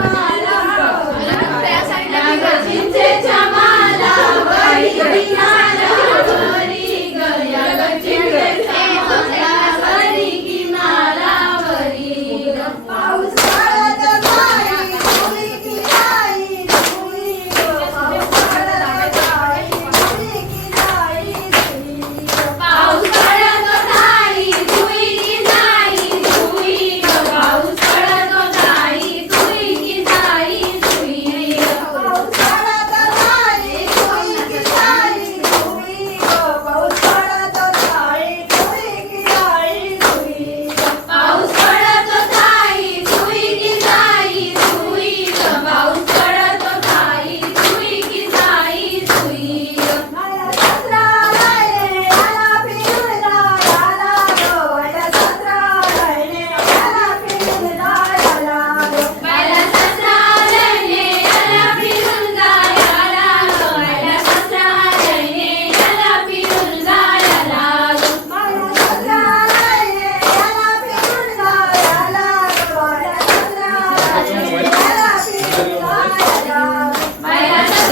మారా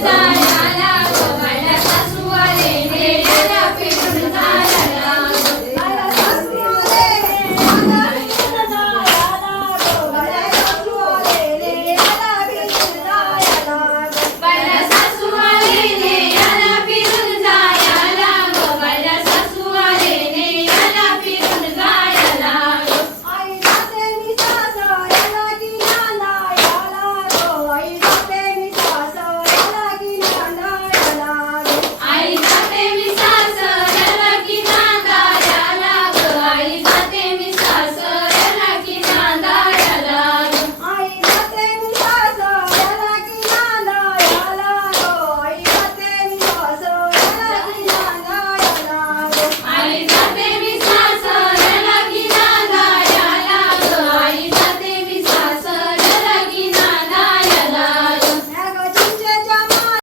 たい。